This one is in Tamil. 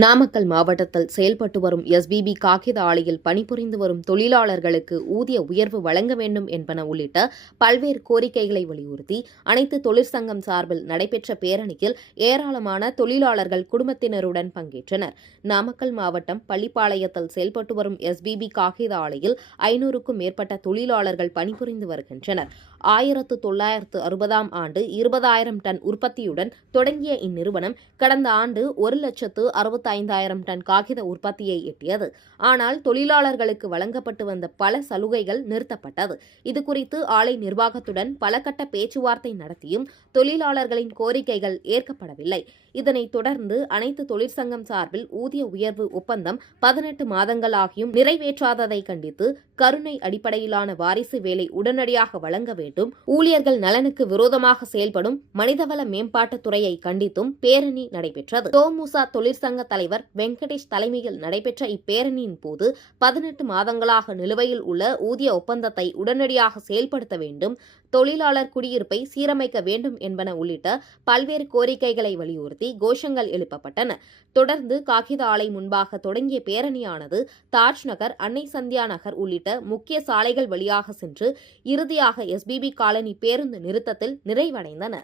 நாமக்கல் மாவட்டத்தில் செயல்பட்டு வரும் எஸ்பிபி காகித ஆலையில் பணிபுரிந்து வரும் தொழிலாளர்களுக்கு ஊதிய உயர்வு வழங்க வேண்டும் என்பன உள்ளிட்ட பல்வேறு கோரிக்கைகளை வலியுறுத்தி அனைத்து தொழிற்சங்கம் சார்பில் நடைபெற்ற பேரணியில் ஏராளமான தொழிலாளர்கள் குடும்பத்தினருடன் பங்கேற்றனர். நாமக்கல் மாவட்டம் பள்ளிப்பாளையத்தில் செயல்பட்டு வரும் எஸ்பிபி காகித ஆலையில் 500க்கும் மேற்பட்ட தொழிலாளர்கள் பணிபுரிந்து வருகின்றனர். 1960ஆம் ஆண்டு 20,000 டன் உற்பத்தியுடன் தொடங்கிய இந்நிறுவனம் கடந்த ஆண்டு 1,65,000 டன் காகித உற்பத்தியை எட்டியது. ஆனால் தொழிலாளர்களுக்கு வழங்கப்பட்டு வந்த பல சலுகைகள் நிறுத்தப்பட்டது. இதுகுறித்து ஆலை நிர்வாகத்துடன் பல கட்ட பேச்சுவார்த்தை நடத்தியும் தொழிலாளர்களின் கோரிக்கைகள் ஏற்கப்படவில்லை. இதனைத் தொடர்ந்து அனைத்து தொழிற்சங்கம் சார்பில் ஊதிய உயர்வு ஒப்பந்தம் 18 மாதங்கள் ஆகியும் நிறைவேற்றாததை கண்டித்து கருணை அடிப்படையிலான வாரிசு வேலை உடனடியாக வழங்க வேண்டும், ஊழியர்கள் நலனுக்கு விரோதமாக செயல்படும் மனிதவள மேம்பாட்டுத் துறையை கண்டித்தும் பேரணி நடைபெற்றது. தோமுசா தொழிற்சங்க தலைவர் வெங்கடேஷ் தலைமையில் நடைபெற்ற இப்பேரணியின் போது 18 மாதங்களாக நிலுவையில் உள்ள ஊதிய ஒப்பந்தத்தை உடனடியாக செயல்படுத்த வேண்டும், தொழிலாளர் குடியிருப்பை சீரமைக்க வேண்டும் என்பன உள்ளிட்ட பல்வேறு கோரிக்கைகளை வலியுறுத்தி கோஷங்கள் எழுப்பப்பட்டன. தொடர்ந்து காகித ஆலை முன்பாக தொடங்கிய பேரணியானது தாஜ் நகர், அன்னை சந்தியா நகர் உள்ளிட்ட முக்கிய சாலைகள் வழியாக சென்று இறுதியாக எஸ்பிபி காலனி பேருந்து நிறுத்தத்தில் நிறைவடைந்தன.